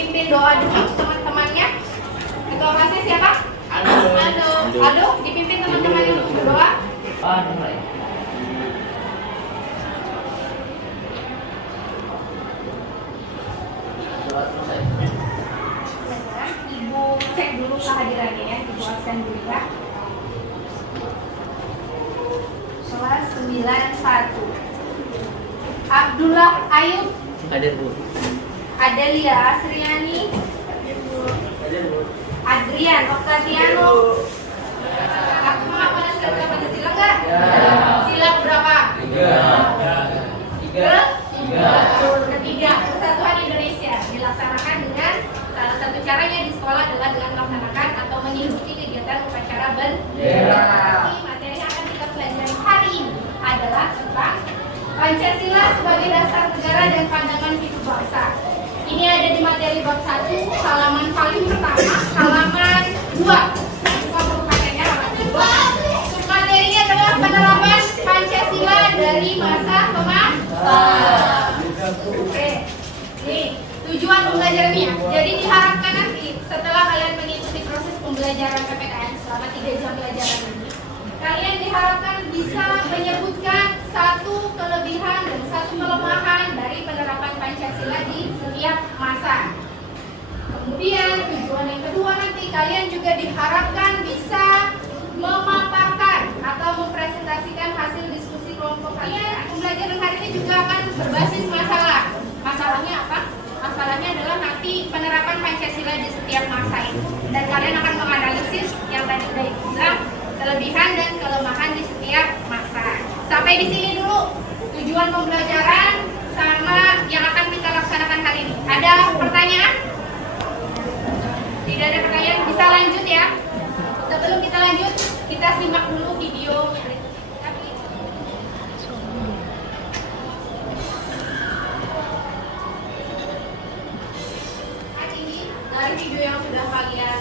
dipimpin doa dulu teman-temannya. Ketua kelasnya siapa? Aldo, dipimpin teman-temannya untuk berdoa. Ibu cek dulu kehadirannya ya, Ibu absen dulu ya. Kelas 91. Abdullah Ayub. Hadir, Bu. Adelia Asriani. Hadir, Bu. Adrian Octaviano. Aku menghafal segala Pancasila enggak? Sila berapa? 3. Ketiga, Persatuan Indonesia dilaksanakan dengan salah satu caranya di sekolah adalah dengan melaksanakan atau mengikuti kegiatan upacara bendera. Materi yang akan kita pelajari hari ini adalah tentang Pancasila sebagai dasar negara dan pandangan hidup bangsa. Ini ada di materi bab 1, halaman paling pertama, halaman 2. Submaterinya adalah penerapan Pancasila dari masa ke masa. Oke. Nih, tujuan pembelajarannya. Jadi diharapkan nanti setelah kalian mengikuti proses pembelajaran PPKN selama 3 jam pelajaran ini, kalian diharapkan bisa menyebutkan satu kelebihan dan satu kelemahan dari penerapan Pancasila di setiap masa. Kemudian tujuan yang kedua nanti kalian juga diharapkan bisa memaparkan atau mempresentasikan hasil diskusi kelompok kalian. Pembelajaran hari ini juga akan berbasis masalah. Masalahnya apa? Masalahnya adalah nanti penerapan Pancasila di setiap masa itu. Dan kalian akan menganalisis yang tadi udah bilang, kelebihan dan kelemahan di setiap masa. Sampai di sini dulu tujuan pembelajaran sama yang akan kita laksanakan hari ini. Ada pertanyaan? Tidak ada pertanyaan, bisa lanjut ya. Sebelum kita lanjut, kita simak dulu videonya. Ini dari video yang sudah kalian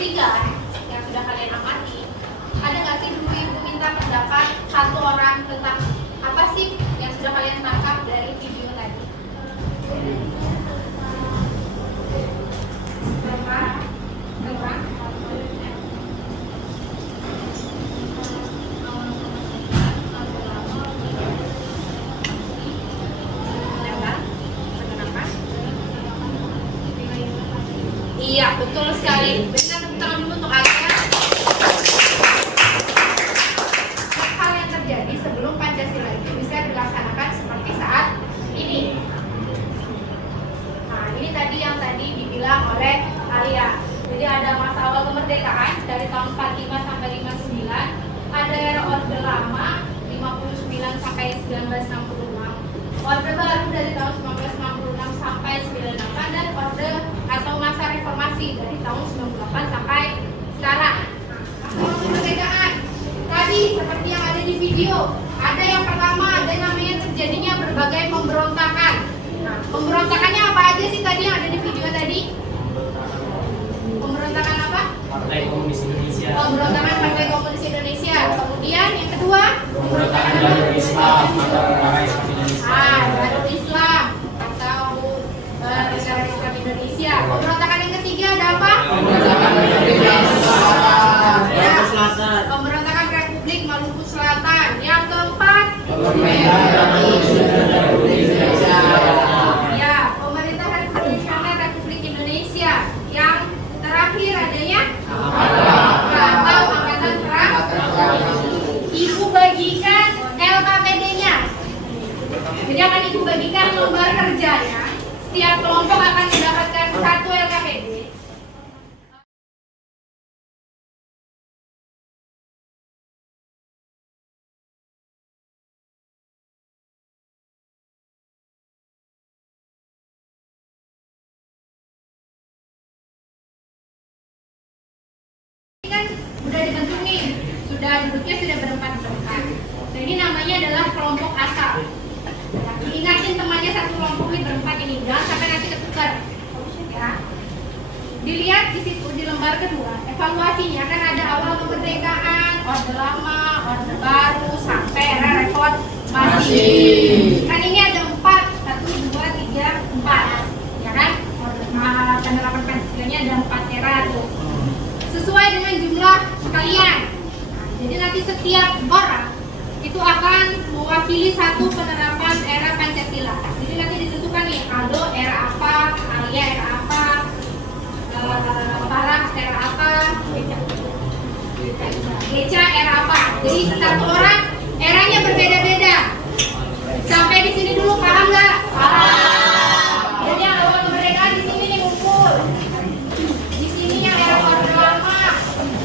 tinggal, yang sudah kalian amati, ada nggak sih dulu ibu minta pendapat satu orang tentang apa sih yang sudah kalian tangkap dari video tadi? Berapa? Iya, betul sekali. Berikan tepuk tangan dulu untuk Alia. Hal yang terjadi sebelum Pancasila itu bisa dilaksanakan seperti saat ini. Nah, ini tadi yang tadi dibilang oleh Alia. Jadi ada masa awal kemerdekaan dari tahun 45 sampai 59. Ada era Orde Lama 59 sampai 1966. Orde Baru dari tahun 1966 sampai 98 dan Orde atau masa reformasi dari tahun 98 sampai sekarang. Awal kemerdekaan tadi seperti yang ada di video, ada yang pertama ada namanya terjadinya berbagai pemberontakan. Nah, pemberontakannya apa aja sih tadi yang ada di video tadi? Pemberontakan apa? Partai Komunis Indonesia. Pemberontakan Partai Komunis Indonesia. Kemudian yang kedua, Pemberontakan Darul Islam atau Negara Islam Indonesia. Darul Islam atau Negara Islam Indonesia. Pemberontakan yang ketiga ada apa? Pemberontakan Maluku Selatan. Pemberontakan Republik Maluku Selatan. Yang keempat, ya, Pemerintahan Revolusioner Republik Indonesia. Yang terakhir adanya atau Angkatan Perang. Ibu bagikan LKPD-nya. Jadi akan ibu bagikan lembar kerjanya. Setiap kelompok akan mendapatkan satu LKPD. Kan sudah dibentuk nih, duduknya sudah berempat-empat. Nah, ini namanya adalah kelompok asal. Ingatin temannya satu kelompok ini berempat ini, jangan sampai nanti ketukar. Ya. Dilihat di situ di lembar kedua, evaluasinya kan ada awal kemerdekaan, Orde Lama, Orde Baru, sampai era reformasi. Kan ini ada 4, 1, 2, 3, 4, ya kan? Orde Lama, setiap orang itu akan mewakili satu penerapan era Pancasila. Jadi nanti ditentukan nih, Aldo era apa, Alia era apa, Farah era apa, Geca era apa. Jadi satu orang eranya berbeda-beda. Sampai di sini dulu paham nggak? Paham. Jadi yang awal kemerdekaan di sini nih ngumpul. Di sini yang era Orde Lama,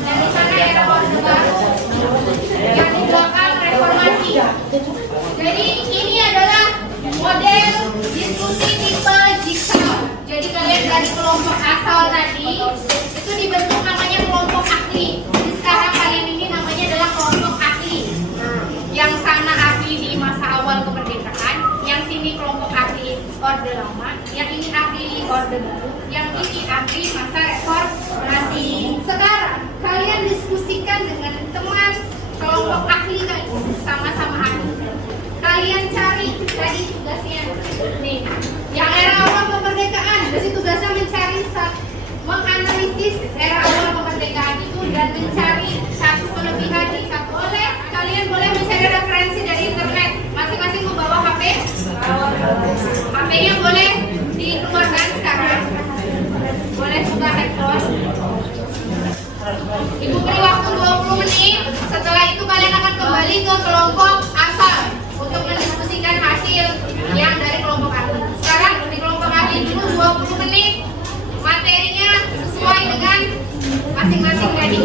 dan di sana era Orde Baru. Yang di belakang reformasi. Jadi ini adalah model diskusi tipe jigsaw. Jadi kalian dari kelompok asal tadi itu dibentuk namanya kelompok ahli. Jadi sekarang kalian ini namanya adalah kelompok ahli. Yang sana ahli di masa awal kemerdekaan, yang sini kelompok ahli Orde Lama, yang ini ahli Orde Baru, yang ini ahli masa reformasi. Sekarang kalian diskusikan dengan teman kelompok ahli kalian, sama-sama ahli. Kalian cari tadi tugasnya nih, yang era awal kemerdekaan, jadi tugasnya mencari menganalisis era awal kemerdekaan itu dan mencari satu kelebihan di satu. Oleh kalian boleh mencari referensi dari internet. Masing-masing membawa HP. HP-nya boleh dikeluarkan sekarang. Boleh juga handphone. Ibu beri waktu 20 menit. Setelah itu kalian akan kembali ke kelompok asal untuk mendiskusikan hasil yang dari kelompok ahli. Sekarang di kelompok ahli dulu 20 menit. Materinya sesuai dengan masing-masing tadi.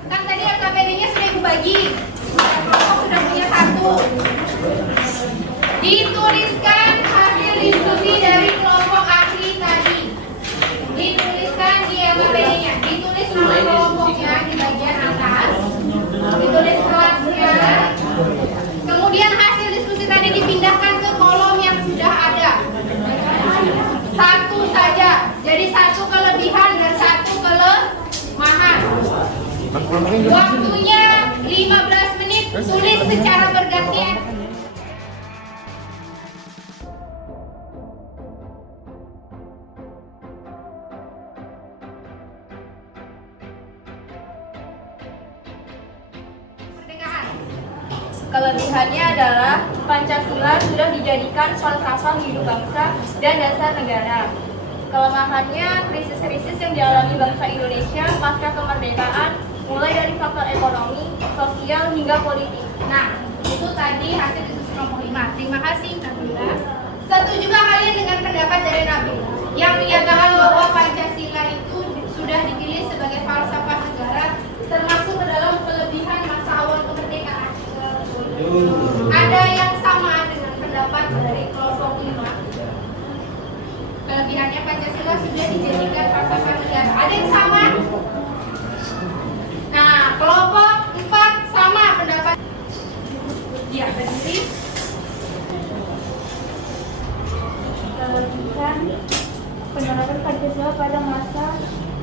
Kan tadi RKPD-nya sudah ibu bagi, sudah punya satu. Dituliskan hasil diskusi dari kelompok ahli tadi. Dituliskan di RKPD-nya, ditulis nama kelompoknya di bagian atas, ditulis kelasnya. Kemudian hasil diskusi tadi dipindahkan ke kolom yang sudah ada. Satu saja, jadi satu kelebihan dan satu kelemahan. Waktunya 15 menit, tulis secara bergantian. Kemerdekaan. Kelebihannya adalah Pancasila sudah dijadikan falsafah hidup bangsa dan dasar negara. Kelemahannya krisis-krisis yang dialami bangsa Indonesia pasca kemerdekaan, mulai dari faktor ekonomi, sosial hingga politik. Nah, itu tadi hasil diskusi kelompok 5. Terima kasih Nabila. Setujukah kalian dengan pendapat dari Nabila yang menyatakan bahwa Pancasila itu sudah dipilih sebagai falsafah negara, termasuk ke dalam kelebihan masa awal kemerdekaan? Ada yang sama dengan pendapat dari kelompok 5? Kelebihannya Pancasila sudah dijadikan falsafah negara. Ada yang sama? Nah, kelompok 4 sama pendapat. Ya, berarti Kelebihan penerapan Pancasila pada masa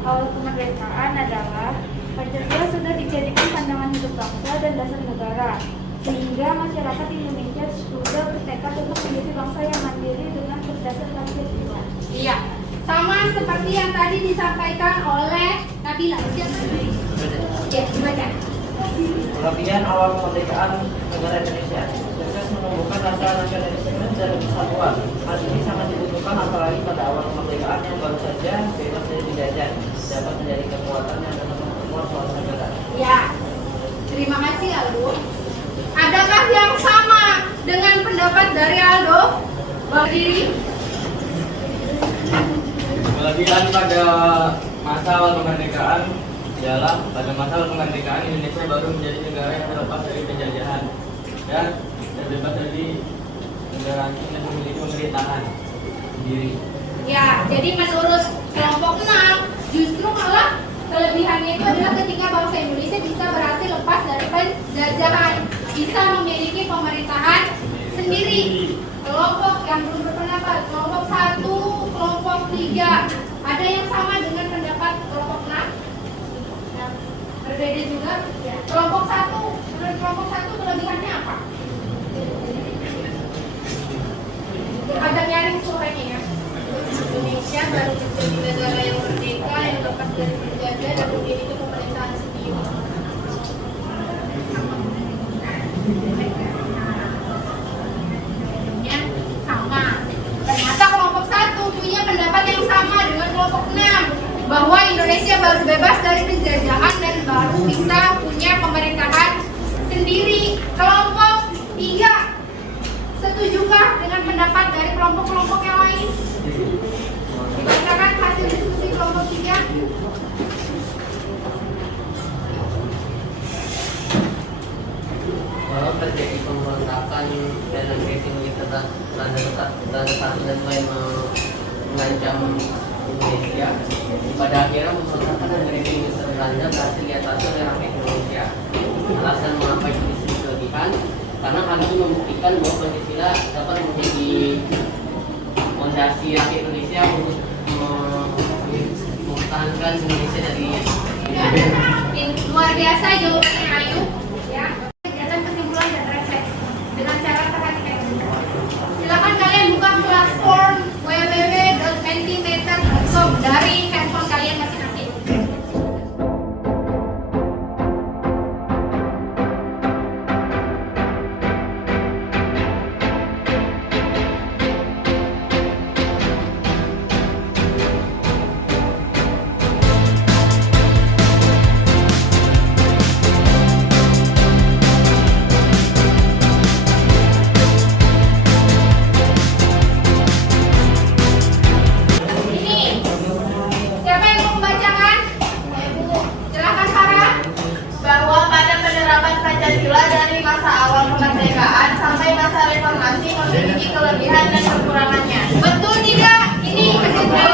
awal kemerdekaan adalah Pancasila sudah dijadikan pandangan hidup bangsa dan dasar negara, sehingga masyarakat Indonesia sudah bertekad untuk menjadi bangsa yang mandiri dengan berdasar Pancasila. iya, sama seperti yang tadi disampaikan oleh Nabila. Ya, gimana? Kelebihan awal kemerdekaan negara Indonesia sukses menumbuhkan rasa nasionalisme dan kesatuan. Hal ini sangat dibutuhkan apalagi pada awal kemerdekaan yang baru saja bebas dari dijajah, dapat menjadi kekuatan yang dapat memperkuat suatu negara. Ya, terima kasih Aldo. Adakah yang sama dengan pendapat dari Aldo? Berdiri. Kelebihan pada masa awal kemerdekaan ialah pada masa awal kemerdekaan Indonesia baru menjadi negara yang terlepas dari penjajahan dan terdapat dari negara yang memiliki pemerintahan sendiri. Ya, jadi menurut kelompok 6, justru malah kelebihannya itu adalah ketika bangsa Indonesia bisa berhasil lepas dari penjajahan, bisa memiliki pemerintahan sendiri. Kelompok yang belum berpendapat, kelompok 1, kelompok 3, ada yang sama dengan pendapat kelompok 6? Berbeda juga. Kelompok 1, menurut kelompok 1 kelebihannya apa? Agak nyaring suaranya ya. Indonesia baru menjadi negara yang merdeka, yang lepas dari penjajah dan memiliki pemerintahan sendiri. Ya, sama. Ternyata kelompok 1 punya pendapat yang sama dengan kelompok 6, bahwa Indonesia baru bebas dari penjajahan dan baru bisa punya pemerintahan sendiri. Kelompok 3, setujukah dengan pendapat dari kelompok-kelompok yang lain? Dibacakan hasil diskusi kelompok 3. Walau terjadi pemberontakan dan agresi militer tanda satu dan lain mengancam Indonesia, pada akhirnya pemberontakan dan agresi militer Belanda berhasil diatasi oleh rakyat Indonesia. Alasan mengapa itu disebut kelebihan? Karena hal itu membuktikan bahwa Pancasila dapat menjadi fondasi rakyat Indonesia untuk mempertahankan Indonesia dari Luar biasa jawabannya Ayu, ya. Kegiatan kesimpulan dan refleksi dengan cara perhatikan. Silakan kalian buka platform www.mentimeter.com dari handphone kalian masing-masing. Ini siapa yang mau membacakan? Ibu, silakan Farah. Bahwa pada penerapan Pancasila dari masa awal kemerdekaan sampai masa reformasi memiliki kelebihan dan kekurangannya. Betul tidak? Ini kesimpulan.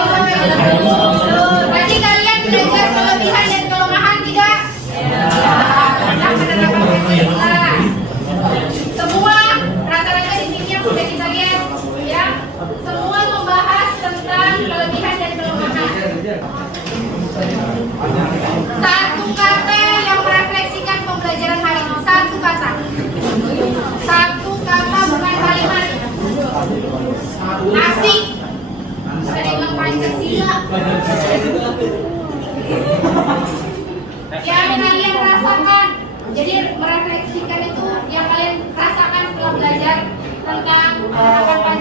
Berarti kalian belajar kelebihan dan kelemahan tidak? Tentang penerapan Pancasila. Semua rata-rata di sini yang sudah kita lihat, ya. Semua membahas tentang kelebihan dan kelemahan. Satu kata yang merefleksikan pembelajaran hari ini. Satu kata. Satu kata bukan kalimat. Asik. Sudah bilang Pancasila. Yang kalian rasakan. Jadi merefleksikan itu yang kalian rasakan setelah belajar tentang penerapan